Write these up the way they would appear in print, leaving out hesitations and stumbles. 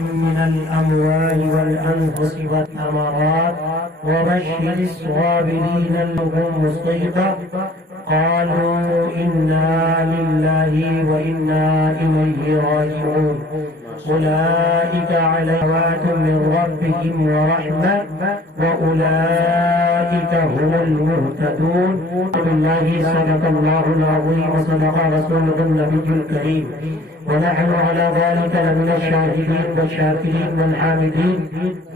من الأموال والأنفس والثمرات وبشر الصابرين لهم مصيبة قالوا إنا لله وإنا إليه راجعون أولئك عليهم من ربهم ورحمة وأولئك هم المهتدون. بالله صدق الله العظيم وصدق رسوله النبي الكريم ونحن على ذلك لمن الشاهدين والشاكرين والحامدين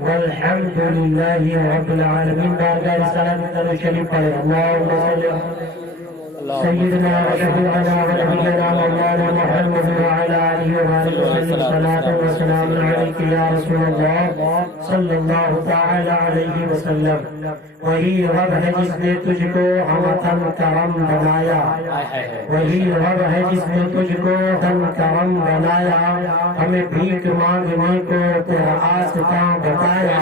والحمد لله رب العالمين. بارگاہ رسالت درود شریف پڑھیں. اللهم صل سيدنا وشفيعنا ونبينا مولانا محمد وعلى آله وصحبه وسلم. صلاة وسلام عليك يا رسول الله صلی اللہ تعالی علیہ وسلم. وہی رب ہے جس نے تجھ کو ہم کرم بنایا، وہی رب ہے جس نے تجھ کو ہم کرم بنایا، ہمیں بھیک مانگنے کو تیرا آستا بتایا.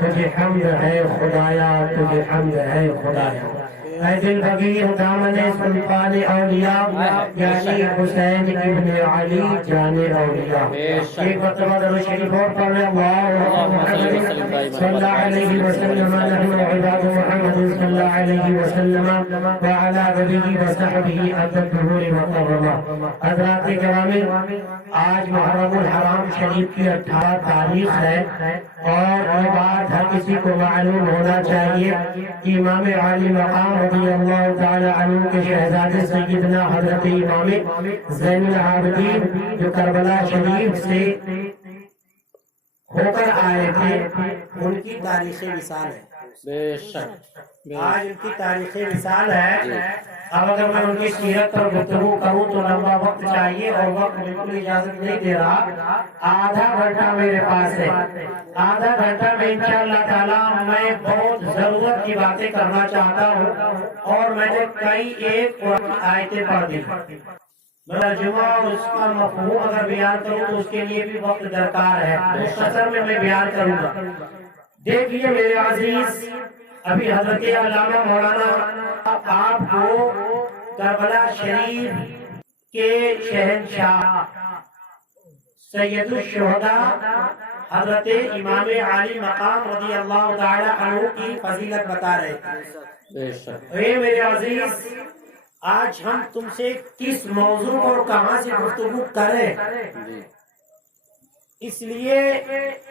تجھے حمد ہے خدایا، تجھے حمد ہے خدایا. اے دل فقیر دامن سلطان اولیاء یعنی حسین ابن علی جان اولیاء. ایک مرتبہ درود شریف اور پڑھ رہے. اللہم محمد صلی اللہ علیہ وسلم نحن عباد محمد صلی اللہ علیہ وسلم وعلى آلہ وصحبہ الدہور مکرمہ. حضرات گرامی، آج محرم الحرام شریف کی 18 تاریخ ہے اور یہ بات ہر کسی کو معلوم ہونا چاہیے کہ امام عالی مقام رضی اللہ تعالی عنہ کے شہزادے سیدنا حضرت امام زین العابدین جو کربلا شریف سے ہو کر آئے تھے، ان کی تاریخ وصال ہے. بے شک آج ان کی تاریخ وصال ہے. اب اگر میں ان کی سیرت پر گفتگو کروں تو لمبا وقت چاہیے اور وقت بالکل اجازت نہیں دے رہا. آدھا گھنٹہ میرے پاس ہے. آدھا گھنٹہ میں انشاءاللہ تعالی میں بہت ضرورت کی باتیں کرنا چاہتا ہوں اور میں نے کئی ایک قرآن آیتیں پڑھ دی. ترجمہ اور اس کا مفہوم اگر بیان کروں تو اس کے لیے بھی وقت درکار ہے. مختصر میں بیان کروں گا. دیکھیے میرے عزیز، ابھی حضرت علامہ مولانا آپ کو کربلا شریف کے شہنشاہ سید الشہداء حضرت امام عالی مقام رضی اللہ تعالی عنہ کی فضیلت بتا رہے تھے. اے میرے عزیز، آج ہم تم سے کس موضوع اور کہاں سے گفتگو کریں، اس لیے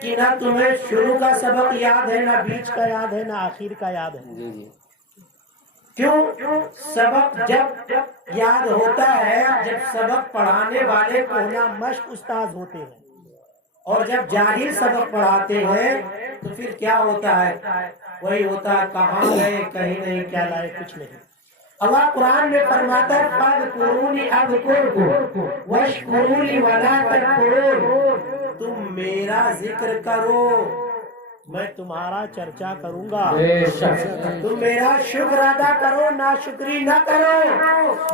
کہ نہ تمہیں شروع کا سبق یاد ہے، نہ بیچ کا یاد ہے، نہ آخر کا یاد ہے. کیوں؟ سبق جب یاد ہوتا ہے جب سبق پڑھانے والے کو نہ مشق استاد ہوتے ہیں، اور جب جاہل سبق پڑھاتے ہیں تو پھر کیا ہوتا ہے؟ وہی ہوتا ہے کہاں گئے کہیں نہیں، کیا لائے کچھ نہیں. اللہ قرآن میں فرماتا ہے فاذکرونی اذکرکم واشکرونی ولا تکفرون. تم میرا ذکر کرو، میں تمہارا چرچا کروں گا. تم میرا شکر ادا کرو، ناشکری نہ کرو.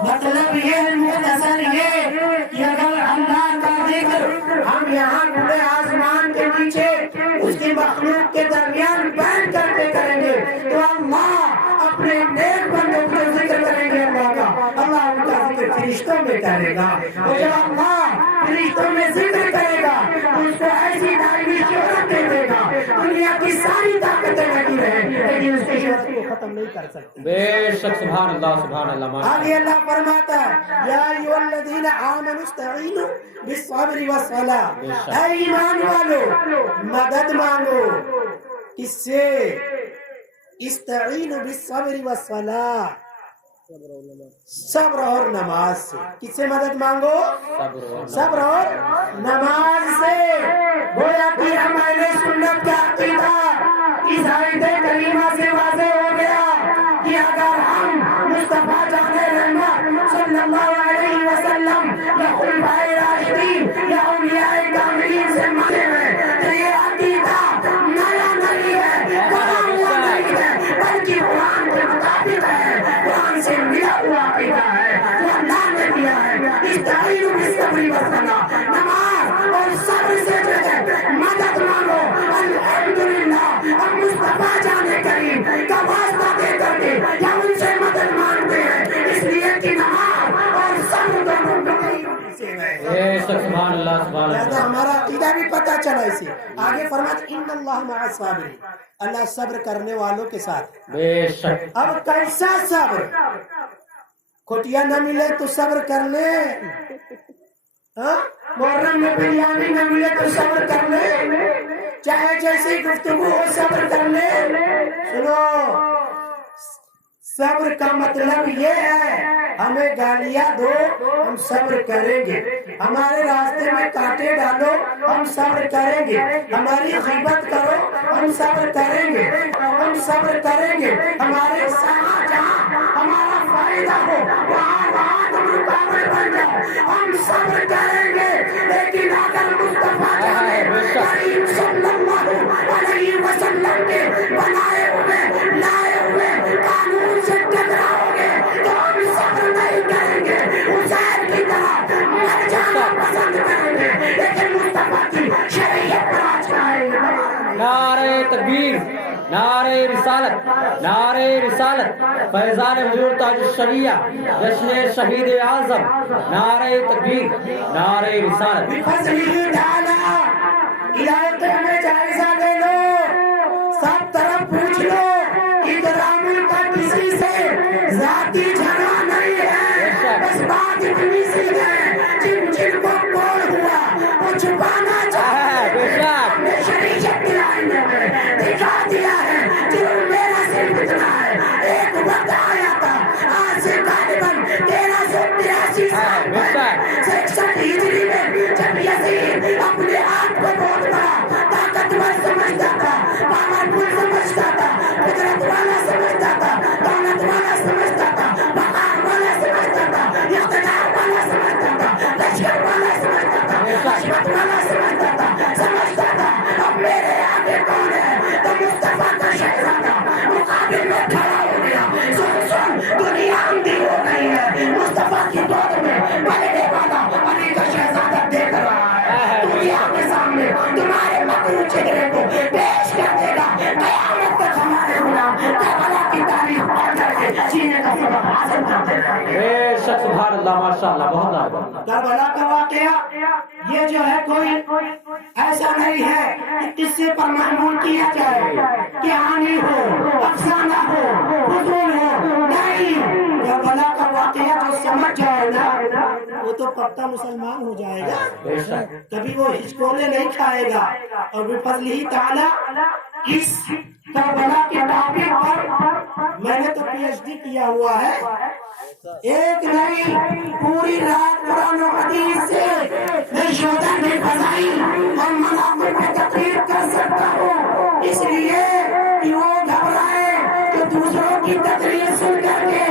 مطلب یہ مختصر یہ کہ اگر اللہ کا ذکر ہم یہاں کھلے آسمان کے نیچے اس کی مخلوق کے درمیان بیٹھ کر کے کریں گے تو اللہ اپنے نیک بندوں کو ذکر کریں گے. اللہ ان کا ذکر فرشتوں میں کرے گا، اور جب اللہ فرشتوں میں ذکر کرے گا تو اس کو ایسی دائمی شہرت دے دے گا دنیا کی ساری طاقتیں لگی رہے لیکن اس کی شہرت کو ختم نہیں کر سکتے. بے شک سبحان اللہ سبحان اللہ. آگے اللہ فرماتا ہے یا ایھا الذین آمنوا استعینوا بالصبر والصلاۃ. اے ایمان والو مدد مانگو. کس سے؟ استعینوا بالصبر والصلاۃ، صبر اور نماز سے. کس سے مدد مانگو؟ صبر اور نماز سے. گویا کہ ہمارے سنت کا عقیدہ اس آیت کریمہ سے واضح ہو گیا کہ اگر ہم مصطفیٰ جان رحمت صلی اللہ علیہ وسلم یا خلفائے راشدین یا اولیاء کاملین سے مانے ہیں تو یہ عقیدہ نیا نہیں ہے، کہا ہوا نہیں ہے، بلکہ قرآن کے مطابق ہے، قرآن سے ملا ہوا عقیدہ ہے جو اللہ نے دیا ہے. استعینوا بالصبر والصلاۃ، نماز اور صبر سے سبحان اللہ سبحان لہذا اللہ. ہمارا عقیدہ بھی پتہ چلا اسے. آگے فرماتے ان اللہ مع الصابرین، اللہ صبر کرنے والوں کے ساتھ. بے شک. اب کیسا صبر؟ کھٹیا نہ ملے تو صبر کر لے، ہاں محرم میں بریانی نہ ملے تو صبر کر لے، چاہے جیسی گفتگو ہو صبر کر لے. سنو، صبر کا مطلب یہ ہے ہمیں گالیاں دو ہم صبر کریں گے، ہمارے راستے میں کانٹے ڈالو ہم صبر کریں گے، ہماری غیبت کرو ہم صبر کریں گے، ہم صبر کریں گے، ہمارے ساتھ جہاں ہمارا فائدہ ہو وہاں تم رکاوٹ بن جاؤ ہم صبر کریں گے. لیکن اگر مصطفیٰ کریم صلی اللہ علیہ وسلم کے بنائے ہوئے لائے ہوئے قانون سے ٹکراؤ گے تو ہم صبر نہیں کریں گے، حسین کی طرح مر جانا پسند کریں گے، لیکن مصطفیٰ کی شریعت پر آج آئے گے. نعرہ تکبیر، نعرہ رسالت، نعرہ رسالت، فیضان حضور تاج الشریعہ، جشن شہید اعظم، نعرہ تکبیر، نعرہ رسالت. بفضلہ تعالی علاقے میں جائزہ لے لو، سب طرف پوچھ لو، ادھر کا کسی سے ذاتی جھگڑا نہیں ہے، بس بات اتنی سی ہے جن کو کون ہوا وہ چھپانا چاہے، ہم نے شریعت دلانے میں دکھا دیا ہے جرم میرا صرف اتنا ہے. ایک وقت آیا تھا آج سے غالباً 1383 سال پہلے 66 ہجری میں جب یزید اپنے آپ کو بہت بڑا طاقتور سمجھتا تھا، پاورفل سمجھتا تھا، قدرت والا سمجھتا تھا، دولت والا سمجھتا تھا، بقار والا سمجھتا تھا، اقتدار والا سمجھتا تھا، لشکر والا سمجھتا تھا، حشمت والا سمجھتا تھا. اب میرے آگے کون ہے؟ تو مصطفیٰ کا شہزادہ مقابل میں کھڑا ہو گیا. سن دنیا اندھی ہو گئی ہے، مصطفیٰ کی گود میں پلنے والا علی کا شہزادہ دیکھ رہا ہے. دنیا کے سامنے تمہارے مکرو چہرے کو پیش کر دے گا. قیامت تک ہمارے غلام کربلا کی تاریخ پڑھ کر کے جینے کا سبق حاصل کرتے رہیں گے. بے شک سبحان اللہ ماشاء اللہ. بہت زیادہ. کربلا کا واقعہ یہ جو ہے کوئی ایسا نہیں ہے کہ قصے پر محمول کیا جائے، کہانی ہو، افسانہ ہو، فضول ہو، نہیں. کربلا کا واقعہ جو سمجھ جائے نا وہ تو پکا مسلمان ہو جائے گا، بے شک. کبھی وہ ہچکولے نہیں کھائے گا. اور بفضلہ تعالی اس کربلا کے ٹاپک پر میں نے تو پی ایچ ڈی کیا ہوا ہے. ایک نہیں پوری رات قرآن و حدیث سے میں شہداء کی فضائل اور مناقب میں تقریر کر سکتا ہوں، اس لیے کہ وہ گھبرائے تو دوسروں کی تقریر سن کر کے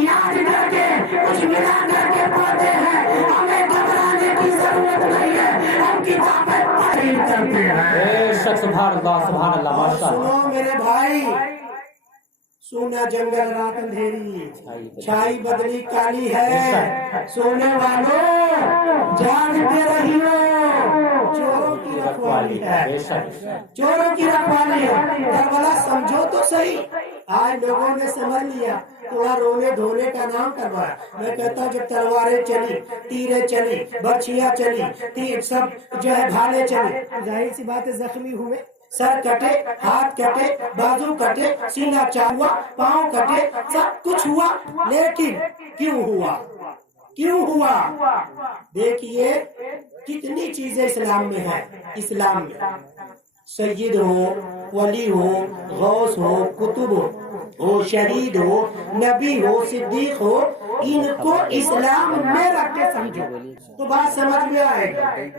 یاد کر کے کچھ ملا کر کے پڑھتے ہیں. ہمیں گھبرانے کی ضرورت نہیں ہے، ہم کتابیں پڑھی کرتے ہیں. بے شک سبحان اللہ سبحان اللہ ماشاء اللہ. سنو میرے بھائی، سونا جنگل رات اندھیری، چھائی بدلی کالی ہے، سونے والوں جاگتے رہیو، چوروں کی رکھوالی ہے، چوروں کی رکھوالی ہے. کربلا سمجھو تو صحیح. آج لوگوں نے سمجھ لیا تھوڑا رونے دھونے کا نام کروایا. میں کہتا ہوں جب تلواریں چلی، تیریں چلی، برچھیاں چلی، تیر سب جو ہے بھالے چلی، ظاہر سی بات ہے زخمی ہوئے، سر کٹے، ہاتھ کٹے، بازو کٹے، سینہ چاہوا، پاؤں کٹے، سب کچھ ہوا. لیکن کیوں ہوا؟ کیوں ہوا؟ دیکھیے کتنی چیزیں اسلام میں ہیں. اسلام میں سید ہو، ولی ہو، غوث ہو، کتب ہو، شہید ہو، نبی ہو، صدیق ہو، ان کو اسلام میں رکھ کے سمجھو تو بات سمجھ میں آئے گی.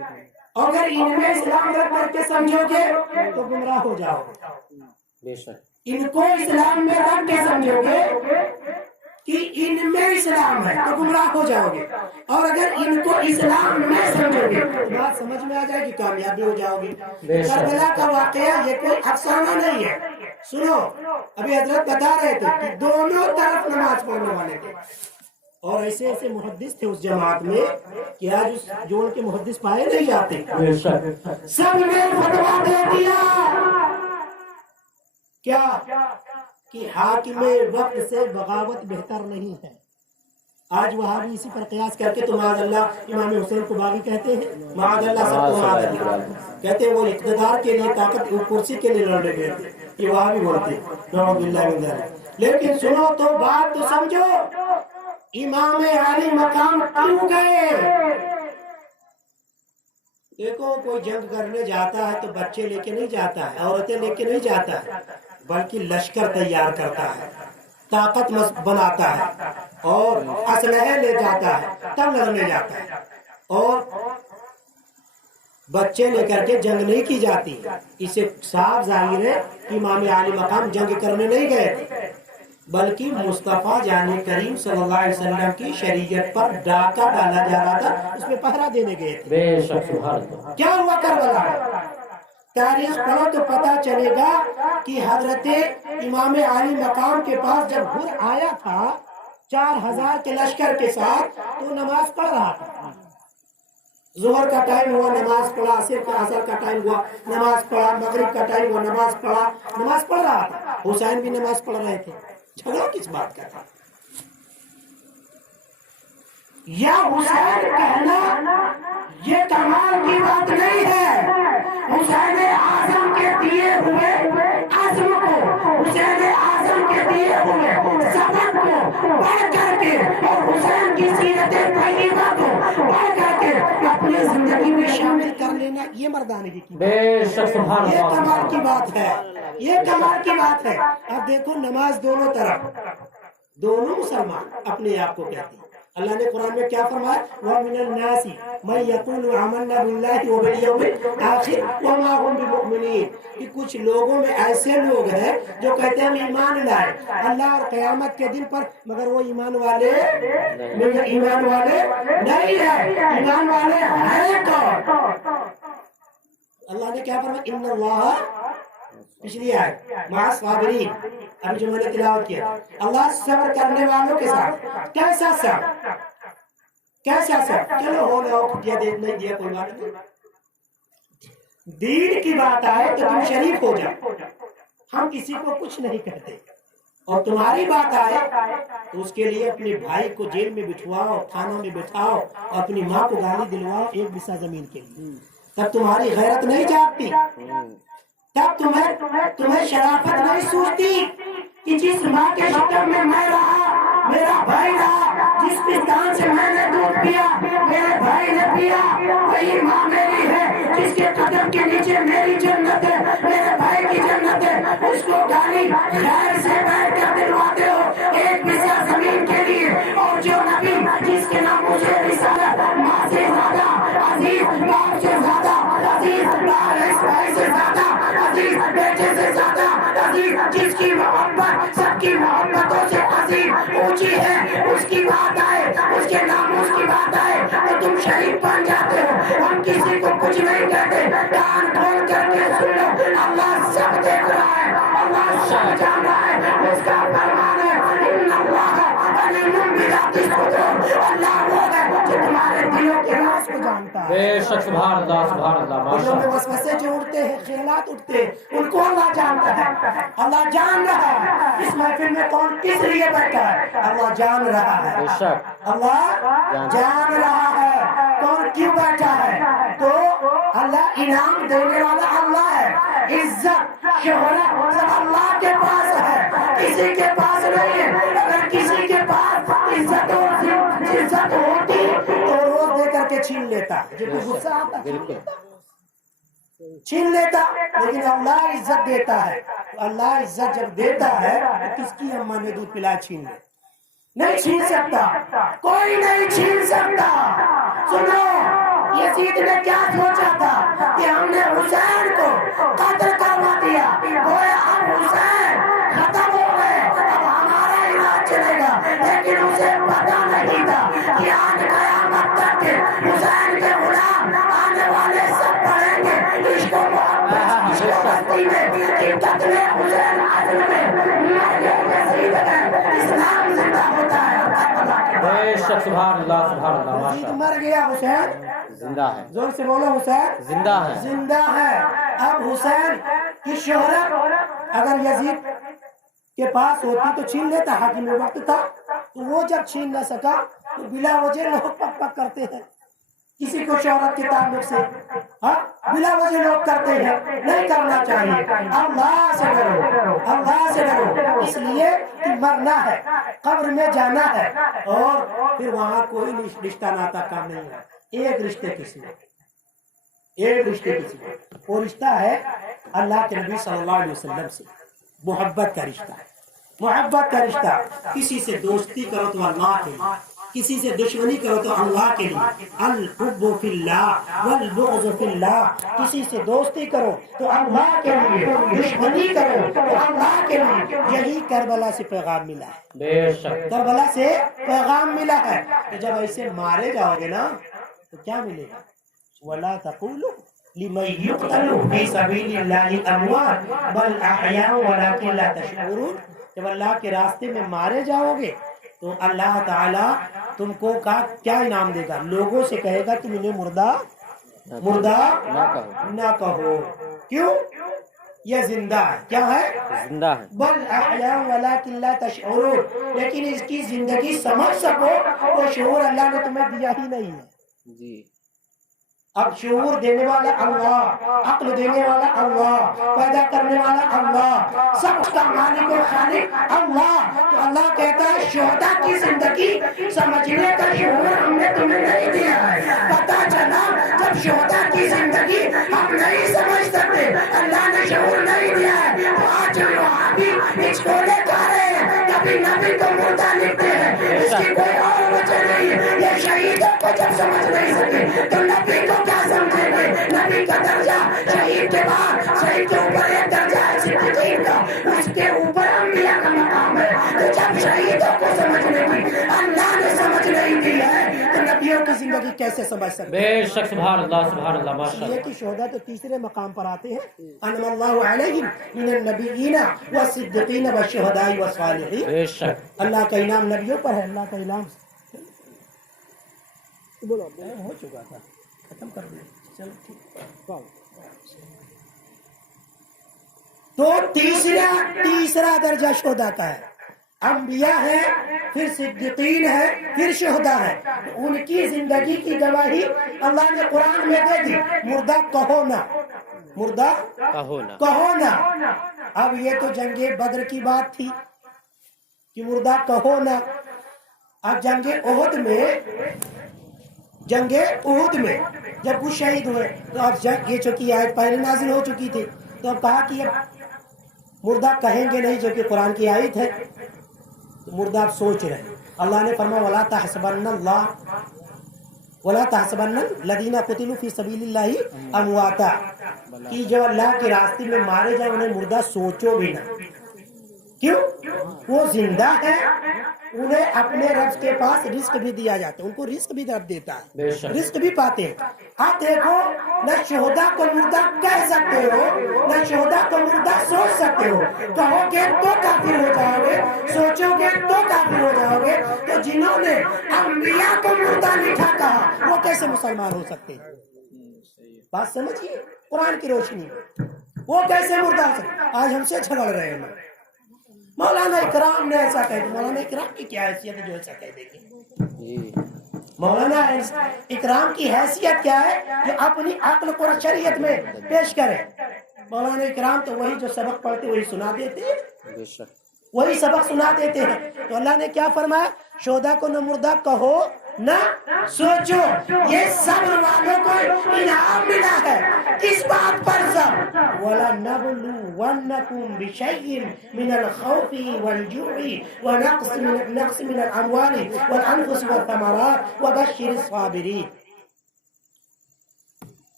اگر ان میں اسلام رکھ کر کے سمجھو گے تو گمراہ ہو جاؤ گے. بے شک. ان کو اسلام میں رکھ کے سمجھو گے کہ ان میں اسلام ہے تو گمراہ ہو جاؤ گے، اور اگر ان کو اسلام میں سمجھو گے تو بات سمجھ میں آ جائے گی، کامیابی ہو جاؤ گی. کربلا کا واقعہ یہ کوئی افسانہ نہیں ہے. سنو، ابھی حضرت بتا رہے تھے کہ دونوں طرف نماز پڑھنے والے تھے، اور ایسے ایسے محدث تھے اس جماعت میں کہ آج جو ان کے محدث پائے نہیں جاتے. سب نے فتویٰ دے دیا کیا کہ حاکم وقت سے بغاوت بہتر نہیں ہے. آج وہاں بھی اسی پر قیاس کر کے تو معاذ اللہ امام حسین کو باغی کہتے ہیں، معاذ اللہ سب کو معاذ اللہ کہتے ہیں، وہ اقتدار کے لیے طاقت کرسی کے لیے لڑنے گئے تھے، یہ وہاں بھی بولتے ہیں نعوذ باللہ من ذلک۔ لیکن سنو تو بات تو سمجھو، امام علی مقام کیوں گئے؟ دیکھو کوئی جنگ کرنے جاتا ہے تو بچے لے کے نہیں جاتا ہے، عورتیں لے کے نہیں جاتا ہے، بلکہ لشکر تیار کرتا ہے، طاقت بناتا ہے اور اسلحے لے جاتا ہے، تب لڑنے جاتا ہے۔ اور بچے لے کر کے جنگ نہیں کی جاتی۔ اسے صاف ظاہر ہے کہ امام علی مقام جنگ کرنے نہیں گئے تھے، بلکہ مصطفیٰ جان کریم صلی اللہ علیہ وسلم کی شریعت پر ڈاکہ ڈالا جا رہا تھا، اس میں پہرا دینے گئے تھے۔ بے شک سبحان اللہ۔ کیا ہوا کربلا؟ تاریخ پڑھو تو پتا چلے گا کہ حضرت امام علی مقام کے پاس جب ہر آیا تھا 4000 کے لشکر کے ساتھ، تو نماز پڑھ رہا تھا۔ ظہر کا ٹائم ہوا نماز پڑھا، عصر کا ٹائم ہوا نماز پڑھا، مغرب کا ٹائم ہوا نماز پڑھا، نماز پڑھ رہا تھا۔ حسین بھی نماز پڑھ رہے تھے، جھگڑا کس بات کا تھا؟ یا حسین کہنا یہ کمال کی بات نہیں ہے۔ حسین اعظم کے دیے ہوئے عزم کو، حسین اعظم کے دیے ہوئے سبق کو پڑھ کر کے اور حسین کی سیرت طیبہ کو پڑھ کر کے اپنی زندگی میں شامل کر لینا، یہ مردانگی کی بے شک سبحان اللہ، یہ کمال کی بات ہے، یہ کمال کی بات ہے۔ اب دیکھو نماز دونوں طرف، دونوں مسلمان اپنے آپ کو کہتے ہیں۔ اللہ نے قرآن میں کیا فرمایا؟ وَمِنَ النَّاسِ مَن يَقُولُ آمَنَّا بِاللَّهِ وَبِالْيَوْمِ الْآخِرِ وَمَا هُمْ بِمُؤْمِنِينَ، کہ کچھ لوگوں میں ایسے لوگ ہیں جو کہتے ہیں ہم ایمان لائے اللہ اور قیامت کے دن پر، مگر وہ ایمان والے نہیں ہے۔ ایمان والے ہیں کون؟ اللہ نے کیا فرمایا؟ ان اللہ، پچھلی آیت مع الصابرین، ابھی جو میں نے تلاوت کیا، اللہ صبر کرنے والوں کے ساتھ۔ کیسا صبر؟ کیسا صبر؟ چلو ہو گیا، کیا دے نہیں دیا کوئی بات نہیں، دین کی بات آئے تو تم شریف ہو جاؤ، ہم کسی کو کچھ نہیں کہتے، اور تمہاری بات آئے تو اس کے لیے اپنے بھائی کو جیل میں بٹھواؤ، تھانوں میں بٹھاؤ، اور اپنی ماں کو گالی دلواؤ ایک بسا زمین کے لیے، تب تمہاری غیرت نہیں جاگتی، تب تمہیں شرافت نہیں سوچتی کہ جس ماں کے شکم میں میں رہا، میرا بھائی رہا، جس پستان سے میں نے دودھ پیا، میرے بھائی نے پیا، وہی ماں میری ہے، جس کے قدم کے نیچے میری جنت ہے، میرے بھائی کی جنت ہے، اس کو گالی خیر سے بیٹھ کر دلواتے ہو ایک بسا زمین کے لیے۔ اور جو نبی جس کے نام مجھے رسالت ماں سے زیادہ عزیز، باپ سے زیادہ عزیز، بھائی سے زیادہ عزیز، بیٹے سے زیادہ عزیز، جس کی محبت سب کی محبتوں سے عظیم اونچی ہے، اس کی بات آئے، اس کے نام اس کی بات آئے تو تم شریف بن جاتے ہو۔ ہم کسی کو کچھ نہیں کہتے، کان کھول کر کے سن لو، اللہ سب دیکھ رہا ہے، اللہ سب جان رہا ہے، اس کا فرمان ہے ان اللہ علیم بذات الصدور، اللہ وہ ہے جو تمہارے دلوں کے راز کو جانتا ہے۔ بے شک سبحان اللہ، سبحان اللہ، دلوں ماشاء میں اللہ۔ وسوسے جو اٹھتے ہیں، خیالات اٹھتے ہیں، ان کو اللہ جانتا ہے، اللہ جان رہا ہے اس محفل میں کون کس لیے بیٹھا ہے، اللہ جان رہا ہے، بے شک اللہ جان رہا ہے کون کیوں بیٹھا ہے۔ تو اللہ انعام دینے والا اللہ ہے، عزت شہرت سب اللہ کے پاس ہے، کسی کے پاس نہیں ہے۔ اگر کسی کے پاس عزت ہوتی تو روز دے کر کے چھین لیتا، جو غصہ آتا چھین لیتا، لیکن اللہ عزت دیتا ہے، اللہ عزت جب دیتا ہے تو کس کی اماں نے دودھ پلایا چھین لے؟ نہیں چھین سکتا، کوئی نہیں چھین سکتا۔ سنو یزید نے کیا سوچا تھا کہ ہم نے حسین کو قتل کروا دیا، گویا اب حسین ختم ہو گئے، اب ہمارا علاج چلے گا، لیکن اسے پتا نہیں تھا کہ آج قیامت تک کے حسین کے غلام آنے والے سب پڑھیں گے عشق و محبت، عشق و مستی میں، کہ قتل حسین عدل میں مرے یزید میں اسلام زندہ ہوتا ہے۔ بے شک سبحان اللہ، سبحان اللہ، ماشاء یزید اللہ۔ مر گیا، حسین زندہ ہے، زور سے بولو، حسین زندہ ہے۔ زندہ ہے۔ اب حسین کی شہرت اگر یزید کے پاس ہوتی تو چھین لیتا، حاکم وقت تھا، تو وہ جب چھین نہ سکا تو بلا وجہ لوگ پک پک کرتے ہیں کسی کو شہرت کے تعلق سے، ہاں بلا وجہ لوگ کرتے ہیں، نہیں کرنا چاہیے۔ اللہ سے ڈرو، اللہ سے ڈرو، اس لیے کہ مرنا ہے، قبر میں جانا ہے، اور پھر وہاں کوئی رشتہ ناتا کام نہیں ہے۔ ایک رشتے کسی میں، ایک رشتے کسی میں، وہ رشتہ ہے اللہ کے نبی صلی اللہ علیہ وسلم سے، محبت کا رشتہ ہے، محبت کا رشتہ۔ کسی سے دوستی کرو تو اللہ کے لیے، کسی سے دشمنی کرو تو اللہ کے لیے، الحب فی اللہ والبغض فی اللہ، کسی سے دوستی کرو تو اللہ کے لیے، دشمنی کرو تو اللہ کے لیے۔ یہی کربلا سے پیغام ملا ہے، بے شک کربلا سے پیغام ملا ہے کہ جب ایسے مارے جاؤ گے نا تو کیا ملے گا؟ وَلَا تَقُولُوا لِمَن يُقْتَلُ فِي سَبِيلِ اللَّهِ أَمْوَاتٌ بَلْ أَحْيَاءٌ وَلَكِنْ لَا تَشْعُرُونَ۔ جب اللہ کے راستے میں مارے جاؤ گے تو اللہ تعالیٰ تم کو کیا انعام دے گا؟ لوگوں سے کہے گا تم انہیں مردہ نہ کہو۔ کیوں؟ یہ زندہ ہے، کیا ہے؟ زندہ ہے۔ بل احیاء ولکن لا تشعرون، لیکن اس کی زندگی سمجھ سکو وہ شعور اللہ نے تمہیں دیا ہی نہیں ہے۔ جی اب شعور دینے والا اللہ، عقل دینے والا اللہ، پیدا کرنے والا اللہ، سب کا مالک و خالق اللہ۔ تو اللہ کہتا ہے شہداء کی زندگی سمجھنے کا شعور ہم نے تمہیں نہیں دیا ہے۔ پتہ چلا جب شہداء کی زندگی ہم نہیں سمجھ سکتے، اللہ نے شعور نہیں دیا ہے، تو آج ہم وہابی اس کو لے جا رہے ہیں، کبھی نبی کو مردہ لکھتے ہیں، اس کی کوئی اور وجہ نہیں ہے۔ یہ شہیدوں کو جب سمجھ نہیں سکے تو نبی کو کیا سمجھیں گے؟ نبی کا درجہ شہید کے بعد، شہید کے اوپر ایک درجہ ہے صدیقین کا، اس کے اوپر انبیاء کا مقام ہے۔ تو جب شہیدوں کو سمجھنے کی اللہ نے سمجھ نہیں دی ہے تو نبیوں کی زندگی کیسے سمجھ سکتے؟ بے شک سبحان اللہ سبحان اللہ ماشاء یہ اللہ۔ کہ شہداء تو تیسرے مقام پر آتے ہیں، انعم اللہ علیہم من النبیین والصدیقین والشہداء والصالحین۔ بے شک اللہ کا انعام نبیوں پر ہے، اللہ کا انعام ہو چکا تھا، ختم کر دیا، چلو ٹھیک۔ تو تیسرا درجہ شہداء کا ہے، انبیاء ہے، پھر صدیقین ہے، پھر شہداء ہے۔ ان کی زندگی کی گواہی اللہ نے قرآن میں دے دی، مردہ کہو نا، مردہ کہو نا۔ اب یہ تو جنگ بدر کی بات تھی کہ مردہ کہو نا۔ اب جنگ احد میں جب وہ شہید ہوئے تو اب یہ چونکہ آیت پہلے نازل ہو چکی تھی، تو اب کہا کہ مردہ کہیں گے نہیں، جو کہ قرآن کی آیت ہے، تو مردہ اب سوچ رہے ہیں۔ اللہ نے فرمایا وَلَا تَحْسَبَنَّ الَّذِينَ قُتِلُوا فِي سَبِيلِ اللَّهِ أَمْوَاتًا، کہ جو اللہ کے راستے میں مارے جائیں انہیں مردہ سوچو بھی نہ۔ کیوں؟ وہ زندہ ہے، انہیں اپنے رب کے پاس رزق بھی دیا جاتا ہے، ان کو رزق بھی رب دیتا ہے، رزق بھی پاتے ہیں۔ آپ دیکھو، نہ شہداء کو مردہ کہہ سکتے ہو، نہ شہداء کو مردہ سوچ سکتے ہو۔ کہو گے تو کافر ہو جاؤ گے، سوچو گے تو کافر ہو جاؤ گے۔ تو جنہوں نے انبیاء کو مردہ لکھا کہا وہ کیسے مسلمان ہو سکتے ہیں؟ بات سمجھیے قرآن کی روشنی میں، وہ کیسے مردہ ہو سکتے؟ آج ہم سے جھگڑ رہے ہیں، مولانا اکرام نے ایسا کہہ دیا۔ مولانا اکرام کی کیا حیثیت ہے جو ایسا کہہ دے گی؟ مولانا اکرام کی حیثیت کیا ہے جو اپنی عقل کو شریعت میں پیش کرے؟ مولانا اکرام تو وہی جو سبق پڑھتے وہی سنا دیتے ہیں، وہی سبق سنا دیتے ہیں۔ تو اللہ نے کیا فرمایا؟ شہداء کو نہ مردہ کہو نہ سوچو۔ یہ صبر والوں کو انعام ملا ہے، کس بات پر؟ صبر۔ وَلَنَبْلُوَنَّكُمْ بِشَيْءٍ مِنَ الْخَوْفِ وَالْجُوعِ وَنَقْصٍ مِنَ الْأَمْوَالِ وَالْأَنفُسِ وَالثَّمَرَاتِ وَبَشِّرِ الصَّابِرِينَ۔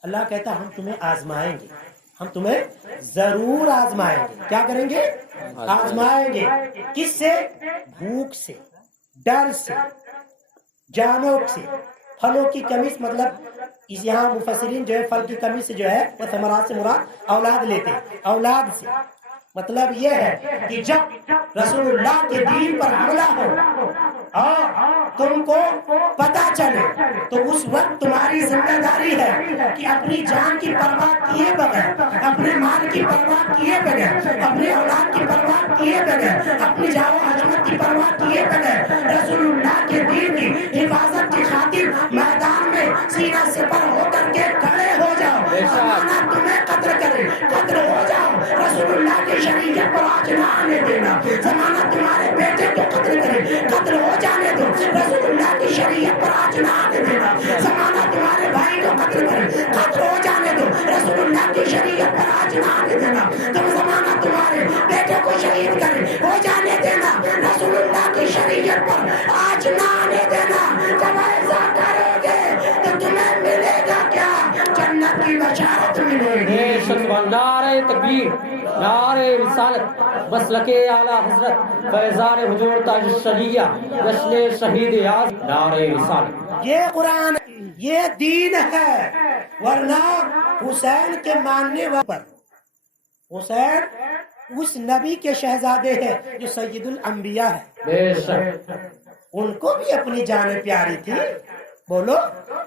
اللہ کہتا ہم تمہیں آزمائیں گے، ہم تمہیں ضرور آزمائیں گے۔ کیا کریں گے؟ آزمائیں گے۔ کس سے؟ بھوک سے، ڈر سے، جانوں سے، پھلوں کی کمی سے، مطلب یہاں مفسرین جو ہے پھل کی کمی سے جو ہے وہ ثمرات سے مراد اولاد لیتے ہیں، اولاد سے مطلب یہ ہے کہ جب رسول اللہ کے دین پر حملہ ہو اور تم کو پتہ چلے تو اس وقت تمہاری ذمہ داری ہے کہ اپنی جان کی پرواہ کیے بغیر، اپنے مال کی پرواہ کیے بغیر، اپنے اولاد کی پرواہ کیے بغیر، اپنی جان و عظمت کی پرواہ کیے بغیر رسول اللہ کے دین کی قتل کرے قتل ہو جاؤ، رسول اللہ کی شریعت پر آج نہ آنے دینا۔ زمانہ تمہارے بیٹے کو قتل کرے قتل ہو جانے دو، رسول اللہ کی شریعت پر آج نہ آنے دینا۔ زمانہ تمہارے بھائی کو قتل کرے قتل ہو جانے دو، رسول اللہ کی شریعت پر آج نہ آنے دینا۔ تم زمانہ تمہارے بیٹے کو شہید کرے ہو جانے دینا، رسول اللہ کی شریعت پر آج نہ آنے دینا۔ جب ایسا کرو گے تو تمہیں ملے گا کیا؟ جنت کی بشارت ملے گی۔ بے شک نعرہ تکبیر، نعرہ رسالت، مسلک اعلیٰ حضرت فیضان حضور تاج الشریعہ، جشن شہید اعظم، نعرہ رسالت۔ یہ قرآن یہ دین ہے، ورنہ حسین کے ماننے پر حسین اس نبی کے شہزادے ہیں جو سید الانبیاء ہے، بے شک ان کو بھی اپنی جانیں پیاری تھی، بولو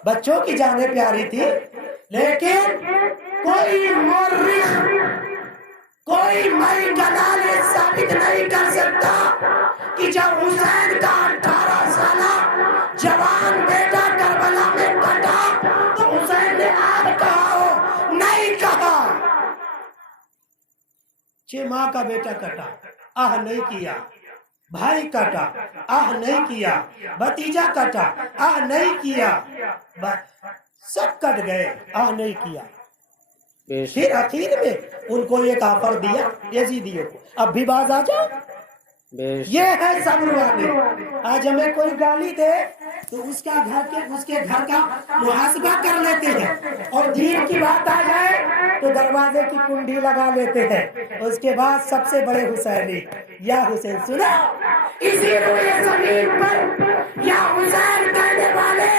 بچوں کی جانیں پیاری تھی، لیکن کوئی مورخ کوئی مئی گدال ثابت نہیں کر سکتا کہ جب حسین کا 18 سالہ جوان بیٹا کربلا میں کٹا تو حسین نے آہ کہا ہو، نہیں کہا۔ 6 ماہ کا بیٹا کٹا، آہ نہیں کیا، بھائی کٹا، آہ نہیں کیا، بھتیجا کٹا، آہ نہیں کیا، سب کٹ گئے، آہ نہیں کیا۔ پھر آخر میں ان کو ایک آفر دیا یزیدیوں کو، اب بھی باز آ جاؤ۔ یہ ہے صبر والے۔ آج ہمیں کوئی گالی دے تو اس کے گھر کا محاسبہ کر لیتے ہیں، اور دین کی بات آ جائے تو دروازے کی کنڈی لگا لیتے ہیں۔ اس کے بعد سب سے بڑے حسینی یا حسین سنا اسی روئے زمین پر یا حسین کہنے والے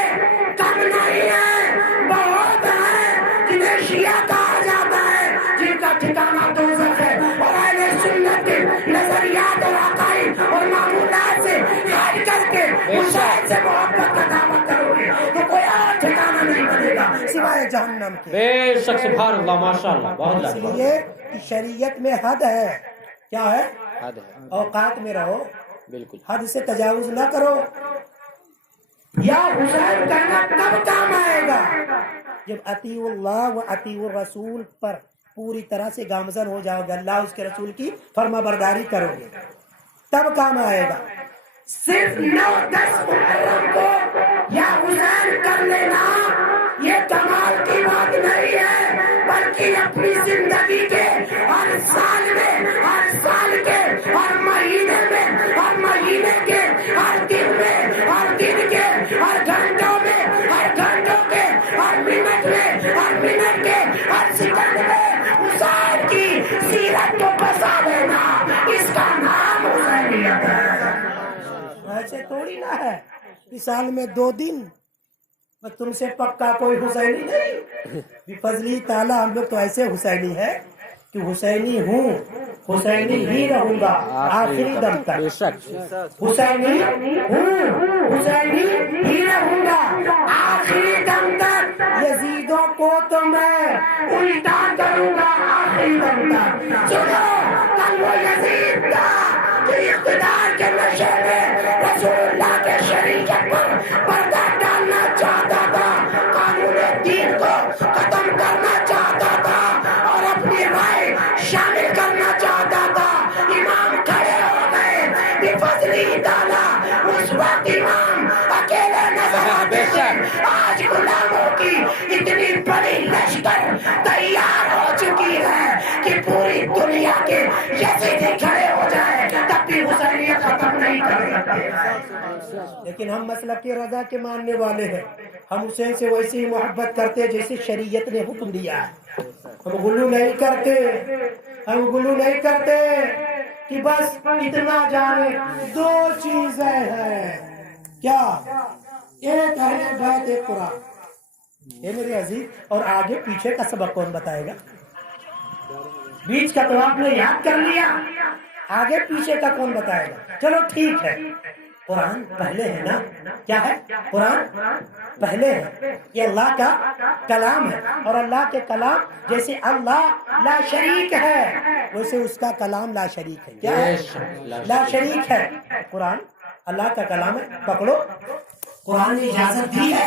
کم نہیں ہیں، بہت ہیں جنہیں شیعہ کہا جاتا ہے، جن کا ٹھکانہ دوزخ ہے، اور اہل سنت کے نظریات اور عقائد اور معمولات سے ہٹ کر کے حسین سے محبت کا دعویٰ کرو گے تو کوئی اور ٹھکانہ نہیں بنے گا سوائے جہنم کے۔ بے شک سبحان اللہ ماشاء اللہ، بہت اس لیے کہ شریعت میں حد ہے، کیا ہے؟ حد ہے، اوقات میں رہو، بالکل حد سے تجاوز نہ کرو۔ یا حسین کہنا کب کام آئے گا؟ جب اطیع اللہ و اطیع الرسول پر پوری طرح سے گامزن ہو جاؤ گے، اللہ اس کے رسول کی فرما برداری کرو گے، تب کام آئے گا۔ صرف 9-10 محرم کو یا حسین کر لینا یہ کمال کی بات نہیں ہے، بلکہ اپنی زندگی کے ہر سال میں، ہر سال کے ہر مہینے میں، ہر مہینے کے ہر دن میں، ہر دن کے ہر گھنٹوں میں، ہر گھنٹوں کے ہر منٹ میں، ہر منٹ کے ہر سیکنڈ میں حسین کی سیرت کو بسا لینا، اس کا نام حسینیت ہے۔ ایسے تھوڑی نہ ہے کہ سال میں 2 دن تم سے پکا کوئی حسینی نہیں۔ فضلی تعالیٰ ہم لوگ تو ایسے حسینی ہے کہ حسینی ہوں، حسینی ہی رہوں گا آخری دم تک، حسینی ہوں، حسینی ہی رہوں گا آخری دم تک۔ یزیدوں کو تو میں الٹا کروں گا آخری دم تک۔ سنو کل وہ یزید تھا کہ اقتدار کے نشے میں رسول اللہ کے شریعت پر پردہ ڈالنا چاہتا تھا، قانون دین کو ختم کرنا چاہتا تھا اور اپنی رائے شامل کرنا چاہتا تھا۔ امام کھڑے ہو گئے بفضل تعالیٰ، اس وقت امام اکیلے نظر آتے تھے، آج غلاموں کی اتنی بڑی لشکر تیار ہو چکی ہے کہ پوری دنیا کے یزیدی کھڑے ہو جائے تب بھی حسینیت ختم نہیں کر سکتے۔ لیکن ہم مسلک رضا کے ماننے والے ہیں، ہم حسین سے ویسے ہی محبت کرتے جیسے شریعت نے حکم دیا ہے۔ ہم غلو نہیں کرتے، ہم غلو نہیں کرتے کہ بس اتنا جانے۔ 2 چیزیں ہیں، کیا؟ ایک اہل بیت، ایک قرآن۔ اے میرے عزیز، اور آگے پیچھے کا سبق کون بتائے گا؟ بیچ کا تو آپ نے یاد کر لیا، آگے پیچھے کا کون بتائے گا؟ چلو ٹھیک ہے، قرآن پہلے ہے نا؟ کیا ہے؟ قرآن پہلے ہے، یہ اللہ کا کلام ہے، اور اللہ کے کلام جیسے اللہ لا شریک ہے ویسے اس کا کلام لا شریک ہے۔ کیا ہے؟ لا شریک ہے۔ قرآن اللہ کا کلام ہے، پکڑو۔ قرآن نے اجازت دی ہے،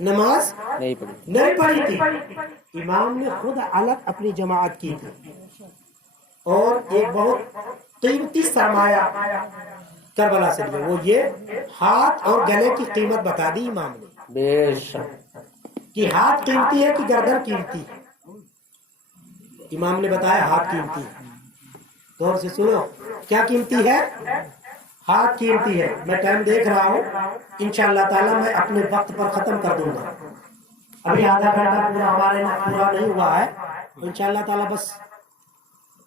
نماز نہیں پڑھی. نہیں پڑھی تھی. امام نے خود الگ اپنی جماعت کی تھی اور ایک بہت قیمتی سرمایہ کربلا سے لیا, وہ یہ ہاتھ اور گلے کی قیمت بتا دی امام نے بے شک. کہ ہاتھ قیمتی ہے کہ گردن قیمتی ہے. امام نے بتایا ہاتھ قیمتی ہے. غور سے سنو, کیا قیمتی ہے؟ ہاتھ قیمتی ہے. میں ٹائم دیکھ رہا ہوں, انشاءاللہ تعالی میں اپنے وقت پر ختم کر دوں گا. ابھی آدھا گھنٹہ پورا ہمارے پورا نہیں ہوا ہے. انشاءاللہ تعالی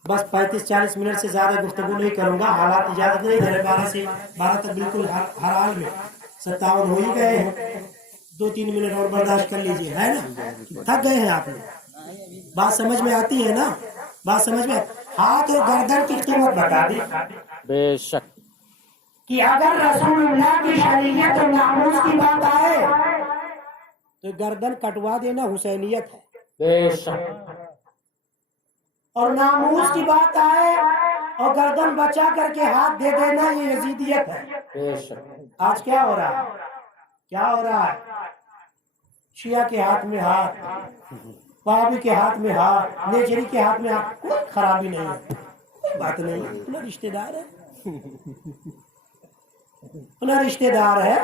بس 35-40 منٹ سے زیادہ گفتگو نہیں کروں گا. حالات اجازت نہیں دے رہے. 12 سے 12 تک بالکل ہر حال میں 57 ہو ہی گئے ہیں. 2-3 منٹ اور برداشت کر لیجیے, ہے نا. تھک گئے ہیں آپ لوگ. بات سمجھ میں آتی ہے نا؟ بات سمجھ میں. ہاتھ اور گردن کی قیمت بتا دی بے شک. کہ اگر رسول اللہ کی شریعت اور ناموس کی بات آئے تو گردن کٹوا دینا حسینیت ہے, بے شک. اور ناموس کی بات آئے اور گردن بچا کر کے ہاتھ دے دینا یہ یزیدیت ہے. بے شک. آج کیا ہو رہا ہے؟ کیا ہو رہا ہے؟ شیعہ کے ہاتھ میں ہاتھ, وہابی کے ہاتھ میں ہاتھ, نیچری کے ہاتھ میں ہاتھ. کوئی خرابی نہیں ہے, کوئی بات نہیں ہے. اپنا رشتہ دار ہے, اپنا رشتہ دار ہے.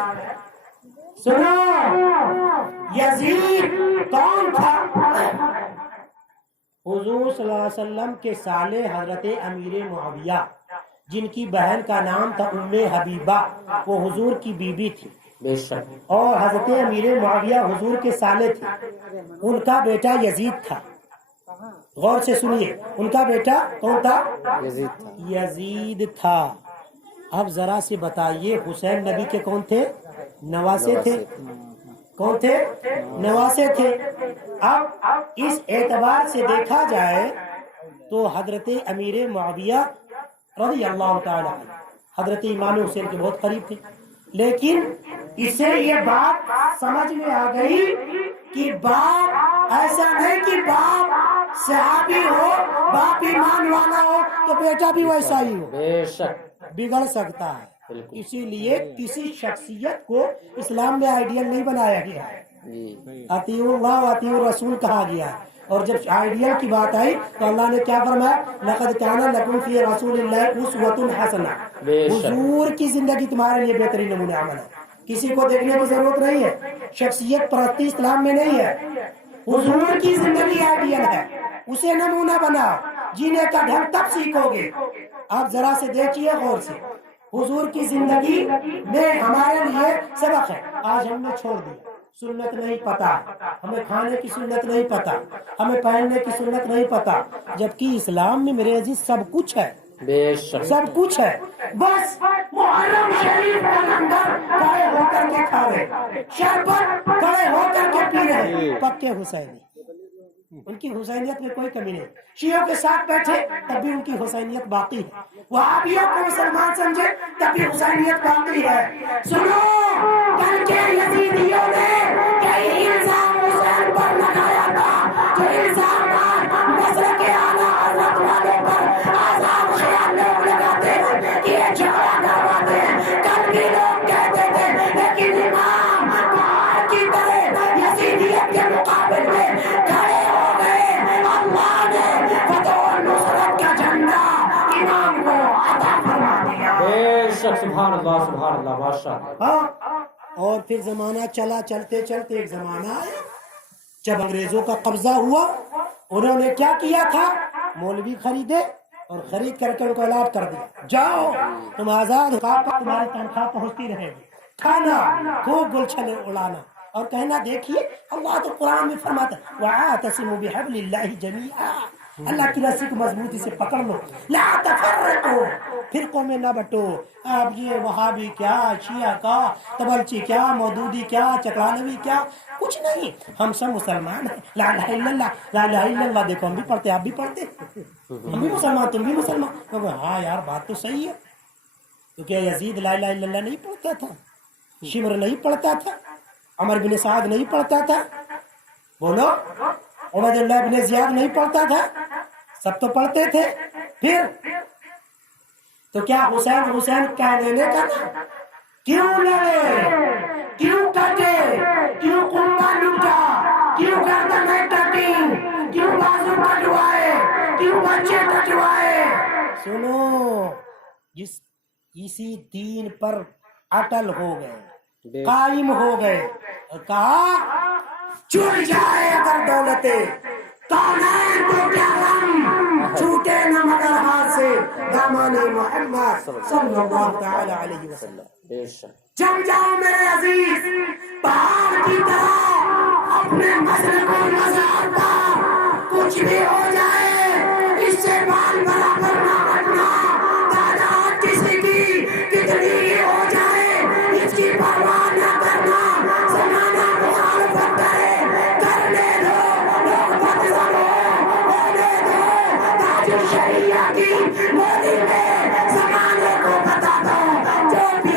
سنو, یزید کون تھا؟ حضور صلی اللہ علیہ وسلم کے سالے حضرت امیر معاویہ, جن کی بہن کا نام تھا ام حبیبہ, وہ حضور کی بیوی تھی. بے شک. اور حضرت امیر معاویہ حضور کے سالے تھے. ان کا بیٹا یزید تھا. غور سے سنیے, ان کا بیٹا کون تھا؟ یزید تھا. یزید تھا. اب ذرا سے بتائیے, حسین نبی کے کون تھے؟ نواسے تھے. کون تھے؟ نواسے تھے. اب اس اعتبار سے دیکھا جائے تو حضرت امیر معاویہ رضی اللہ تعالی عنہ حضرت امام حسین کے بہت قریب تھے. لیکن اس سے یہ بات سمجھ میں آ گئی کہ باپ ایسا نہیں کہ باپ صحابی ہو, باپ ایمان والا ہو تو بیٹا بھی ویسا ہی ہو. بے شک. بگڑ سکتا ہے. اسی لیے کسی شخصیت کو اسلام میں آئیڈیل نہیں بنایا گیا ہے. اطیعوا اللہ و اطیعوا الرسول کہا گیا ہے. اور جب آئیڈیل کی بات آئی تو اللہ نے کیا فرمایا؟ لقد کان لکم فی رسول اللہ اسوۃ حسنہ. حضور کی زندگی تمہارے لیے بہترین نمونہ عمل ہے. کسی کو دیکھنے کی ضرورت نہیں ہے. شخصیت پرستی اسلام میں نہیں ہے. حضور کی زندگی آئیڈیل ہے, اسے نمونہ بناؤ. جینے کا ڈھنگ تب سیکھو گے. آپ ذرا سے دیکھیے غور سے, حضور کی زندگی میں ہمارے لیے سبق ہے. آج ہم نے چھوڑ دیا. سنت نہیں پتا, ہمیں کھانے کی سنت نہیں پتا, ہمیں پہننے کی سنت نہیں پتا, جبکہ اسلام میں میرے عزیز سب کچھ ہے. بے شک. سب کچھ ہے. بس محرم شریف کا لنگر کھڑے ہو کر کے کھا رہے, شربت کھڑے ہو کر کے پی رہے. پکے حسینی, ان کی حسینیت میں کوئی کمی نہیں. شیعوں کے ساتھ بیٹھے تب بھی ان کی حسینیت باقی ہے. وہابیوں کو مسلمان سمجھے تب بھی حسینیت باقی ہے. سنو, کل کے یزیدیوں نے کئی الزام حسین پر لگایا تھا, جو الزام مسلک اعلیٰ حضرت والوں پر آزاد خیال لوگ لگاتے ہیں کہ یہ جھگڑا کرواتے ہیں. کل بھی لوگ کہتے تھے, لیکن امام پہاڑ کی طرح یزیدیت کے مقابل میں کھڑے ہو گئے. اللہ نے فتح و نصرت کا جھنڈا امام کو عطا فرما دیا. بے شک. سبحان اللہ, سبحان اللہ, ماشاءاللہ. اور پھر زمانہ چلا, چلتے چلتے ایک زمانہ آیا جب انگریزوں کا قبضہ ہوا. انہوں نے کیا کیا تھا؟ مولوی خریدے اور خرید کر کے ان کو الاٹ کر دیا, جاؤ تم آزاد ہو, تمہاری تنخواہ پہنچتی رہے گی, کھانا خوب گلچھنے اڑانا, اور کہنا دیکھیے اللہ تو قرآن میں فرماتا ہے وَاعْتَصِمُوا بِحَبْلِ اللَّهِ جَمِيعًا, اللہ کی رسی کو مضبوطی سے پکڑ لو. لا تفرقوا, فرقوں میں نہ بٹو. اب یہ وہابی کیا, شیعہ کا, تبلچی کیا, مودودی کیا, چکرانوی کیا, کچھ نہیں. ہم سب مسلمان ہیں. لا الہ الا اللہ, لا الہ الا اللہ. دیکھو ہم بھی پڑھتے, آپ بھی پڑھتے, ہم بھی مسلمان, تم بھی مسلمان. ہاں یار بات تو صحیح ہے. تو کیا یزید لا الہ الا اللہ نہیں پڑھتا تھا؟ شمر نہیں پڑھتا تھا؟ عمر بن سعد نہیں پڑھتا تھا؟ بولو, عبید اللہ بن زیاد نہیں پڑھتا تھا؟ سب تو پڑھتے تھے. پھر تو کیا حسین حسین کہہ دینے کا نا؟ کیوں لڑے, کیوں کٹے, کیوں قربان بچے ٹٹوائے. سنو اسی دین پر اٹل ہو گئے, قائم ہو گئے, اور کہا چھوٹ جائے اگر دولتیں کونین تو کیا غم, چھوٹے نہ مگر ہاتھ سے دامان محمد صلی اللہ تعالی علیہ وسلم. جم جاؤ میرے عزیز پہاڑ کی طرح اپنے مسلک و مذہب پر, کچھ بھی ہو جائے اس سے بال برابر نہ ہٹنا. تعداد کسی کی کتنی ہی ہو جائے اس کی پرواہ نہ کرنا. زمانہ مخالفت کرے کرنے دو, لوگ بدزن ہونے دو. تاج الشریعہ کی مودی میں زمانے کو بتا دو جو بھی